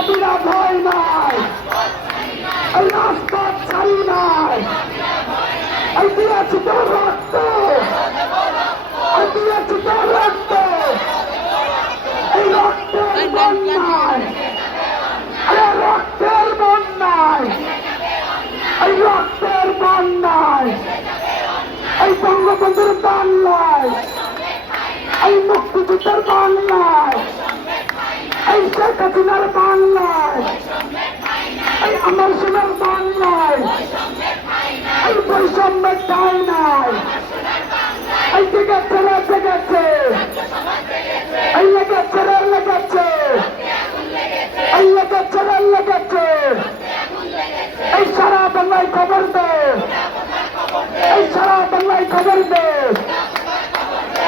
মেধাবীরা ভয় নাই। এই রাজপথ ছাড়ি নাই। এই দিয়েছি তোর রক্ত। এই দিয়েছি তোর রক্ত। এই রক্তের বন্যায় আরে রক্তের বন্যায় এই রক্তের বন্যায় এই বঙ্গবন্ধুর বাংলায়। এই মুক্তিযুদ্ধের বাংলায়। বৈষম্যের ঠাই নাই। এই জেগেছে রে জেগেছে এই লেগেছে রে লেগেছে এই লেগেছে রে লেগেছে এই সারা বাংলায় খবর দে। এই সারা বাংলায় খবর দে।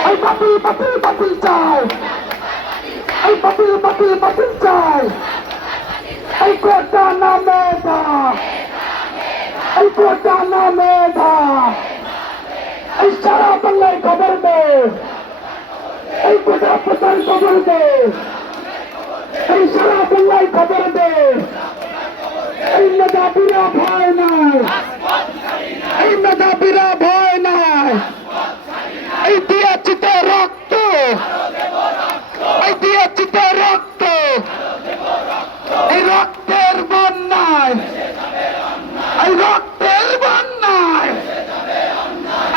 এই বাতিল বাতিল বাতিল চাই। এই বাতিল বাতিল বাতিল চাই। এই কোটা না মেধা এই কোটা না মেধা এই সারা বাংলায় খবর দে এই কোটা প্রচার খবর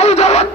এই জগৎ